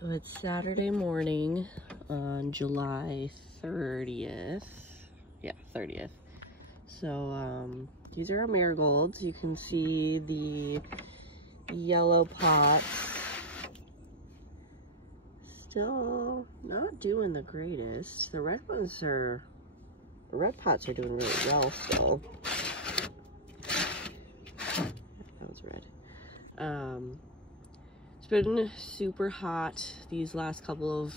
So it's Saturday morning on July 30th. Yeah, 30th. So these are our marigolds. You can see the yellow pots still not doing the greatest. The red pots are doing really well still. That was red. It's been super hot these last couple of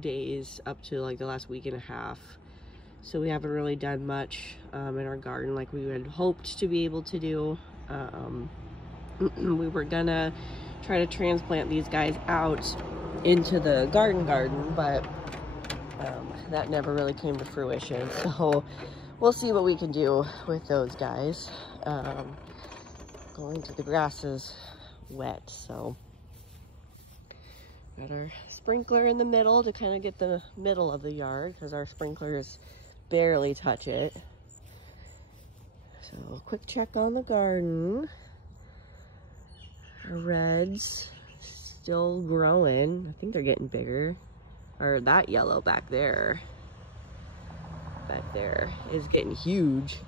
days, up to like the last week and a half. So we haven't really done much in our garden like we had hoped to be able to do. We were gonna try to transplant these guys out into the garden, but that never really came to fruition. So we'll see what we can do with those guys. Going to the grass is wet, so got our sprinkler in the middle to kind of get the middle of the yard because our sprinklers barely touch it. So a quick check on the garden. Our reds still growing. I think they're getting bigger. Or that yellow back there is getting huge.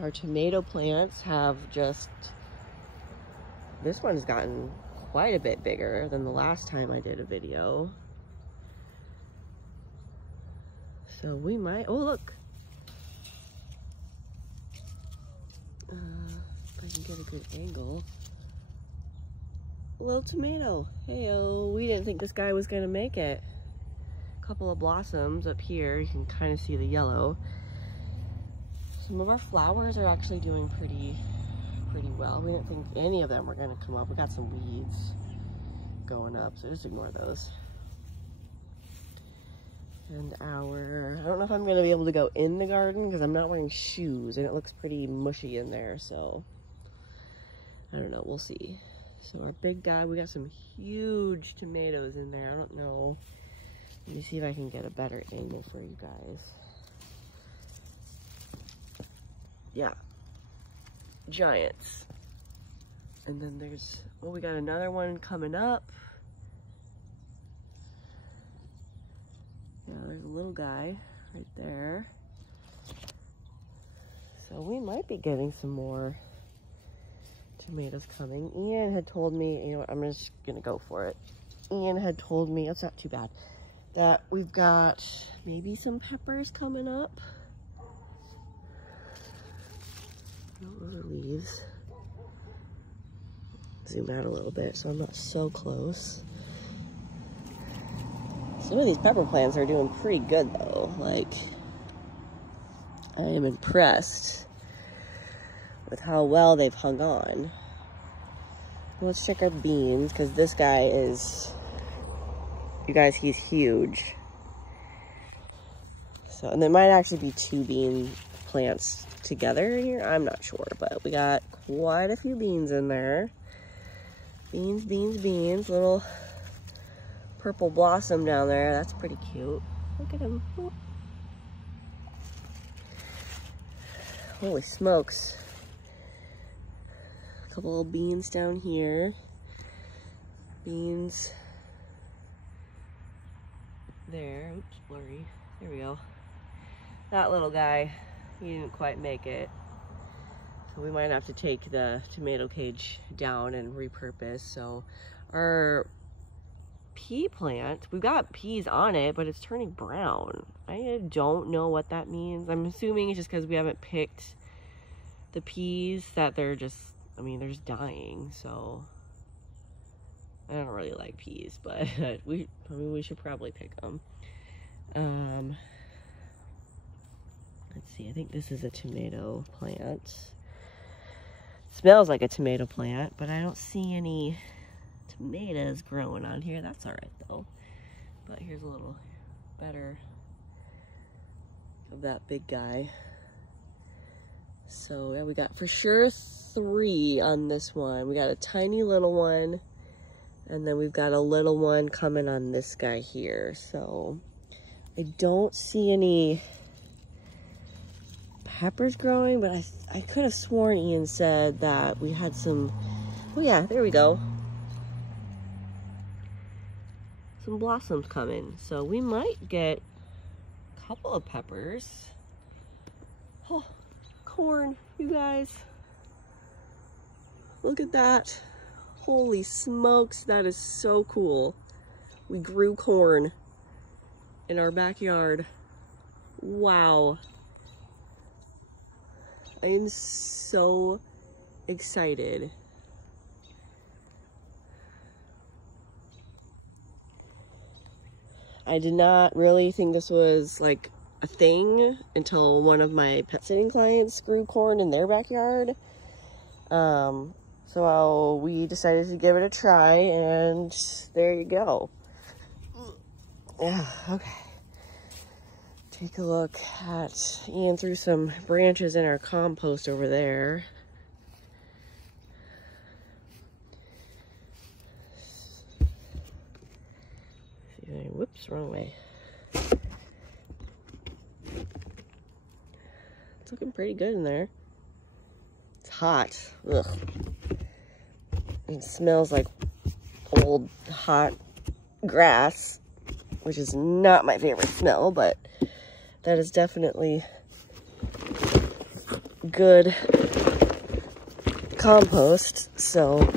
Our tomato plants have just, this one's gotten quite a bit bigger than the last time I did a video. So we might, oh look. If I can get a good angle. A little tomato. Hey-oh, we didn't think this guy was gonna make it. A couple of blossoms up here. You can kind of see the yellow. Some of our flowers are actually doing pretty well. We didn't think any of them were gonna come up. We got some weeds going up, so just ignore those. And I don't know if I'm gonna be able to go in the garden because I'm not wearing shoes and it looks pretty mushy in there, so I don't know, we'll see. So our big guy, we got some huge tomatoes in there. I don't know. Let me see if I can get a better angle for you guys. Yeah, giants. And then there's, oh, we got another one coming up. Yeah, there's a little guy right there. So we might be getting some more tomatoes coming. Ian had told me, you know what, I'm just gonna go for it. Ian had told me, it's not too bad, that we've got maybe some peppers coming up. Those are leaves. Zoom out a little bit so I'm not so close. Some of these pepper plants are doing pretty good though. Like, I am impressed with how well they've hung on. Let's check our beans, because this guy is, you guys, he's huge. So, and there might actually be two bean plants together in here. I'm not sure, but we got quite a few beans in there. Beans, beans, beans. Little purple blossom down there. That's pretty cute. Look at him. Holy smokes. A couple of beans down here. Beans there. Oops, blurry. There we go. That little guy, he didn't quite make it. So we might have to take the tomato cage down and repurpose. So our pea plant, we've got peas on it, but it's turning brown. I don't know what that means. I'm assuming it's just because we haven't picked the peas that they're just, I mean, they're just dying. So I don't really like peas, but we should probably pick them. Let's see, I think this is a tomato plant. Smells like a tomato plant, but I don't see any tomatoes growing on here. That's all right though. But here's a little better of that big guy. So yeah, we got for sure 3 on this one. We got a tiny little one, and then we've got a little one coming on this guy here. So I don't see any peppers growing, but I could have sworn Ian said that we had some, oh yeah, there we go. some blossoms coming. So we might get a couple of peppers. Oh, corn, you guys. Look at that. Holy smokes, that is so cool. We grew corn in our backyard. Wow. I am so excited. I did not really think this was like a thing until one of my pet sitting clients grew corn in their backyard. So we decided to give it a try, and there you go. Yeah, okay. Take a look at Ian threw some branches in our compost over there. Whoops, wrong way. It's looking pretty good in there. It's hot. Ugh. It smells like old hot grass, which is not my favorite smell, but that is definitely good compost. So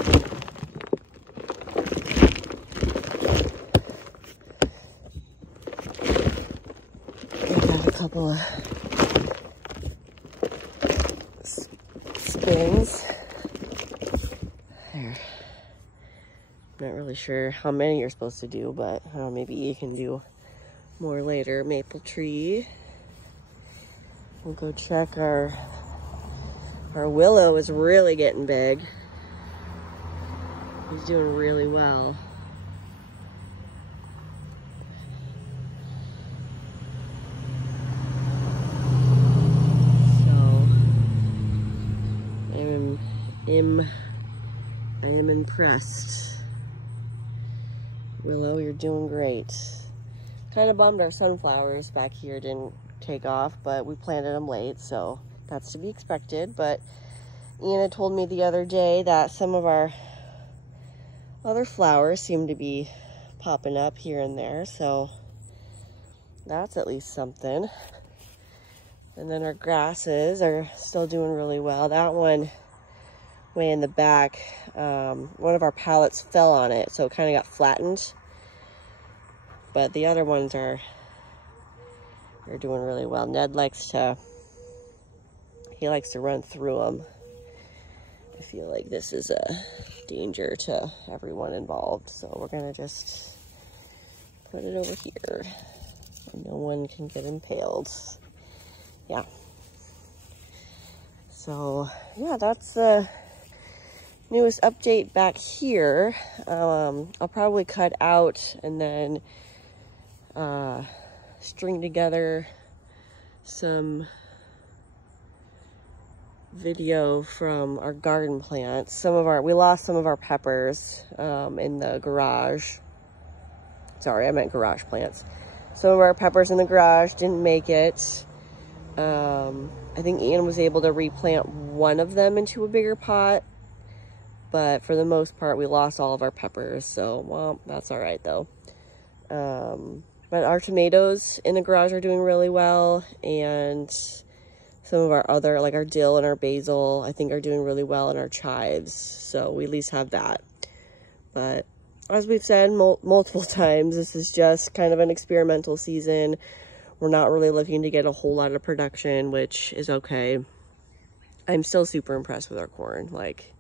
couple of spins there. Not really sure how many you're supposed to do, but maybe you can do more later. Maple tree. We'll go check our willow is really getting big. He's doing really well. I am impressed. Willow, you're doing great. Kind of bummed our sunflowers back here didn't take off, but we planted them late, so that's to be expected. But Ian had told me the other day that some of our other flowers seem to be popping up here and there, so that's at least something. And then our grasses are still doing really well. That one way in the back, one of our pallets fell on it, so it kind of got flattened. But the other ones are doing really well. Ned likes to run through them. I feel like this is a danger to everyone involved, so we're gonna just put it over here so no one can get impaled. Yeah. So yeah, that's the newest update back here. I'll probably cut out and then string together some video from our garden plants. We lost some of our peppers in the garage. Sorry, I meant garage plants. Some of our peppers in the garage didn't make it. I think Ian was able to replant one of them into a bigger pot, but for the most part, we lost all of our peppers, so, well, that's all right, though. But our tomatoes in the garage are doing really well, and some of our other, like our dill and our basil, I think are doing really well, and our chives, so we at least have that. But as we've said multiple times, this is just kind of an experimental season. We're not really looking to get a whole lot of production, which is okay. I'm still super impressed with our corn, like...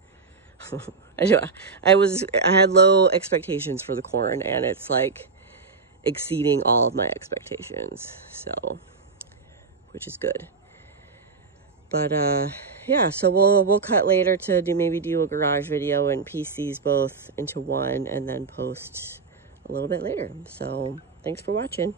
I had low expectations for the corn, and it's like exceeding all of my expectations, so, which is good. But yeah, so we'll cut later to maybe do a garage video and piece these both into one and then post a little bit later. So thanks for watching.